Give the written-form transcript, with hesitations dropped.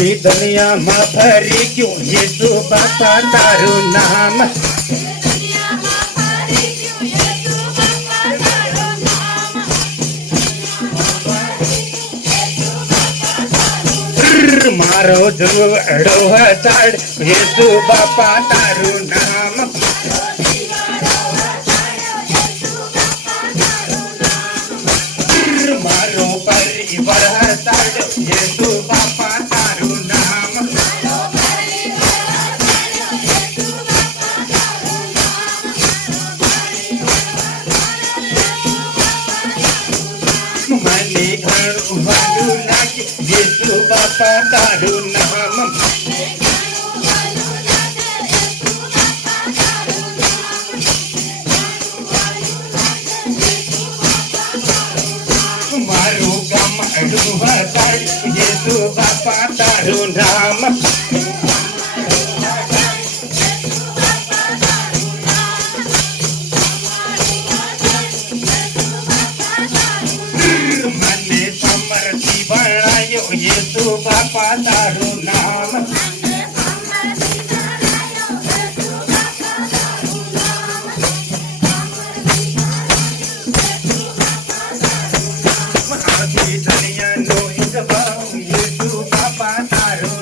આખી દુનિયામાં ફરી ગયું યેસુ બાપા તારું નામ. મારો જોડો હતાડ યેસુ બાપા તારું નામ. મારો પરિવાર હતાડ યેસુ બાપા તારું નામ. મને ઘણું બધું લાગે યેસુ બાપા તારું નામ. મારું ગામડું હતાડ યેસુ બાપા તારું નામ. મને સમરથી ભણાયો યેસુ બાપા તારું નામ. આખી દુનિયાનો ઈશ્વર યેસુ બાપા તારું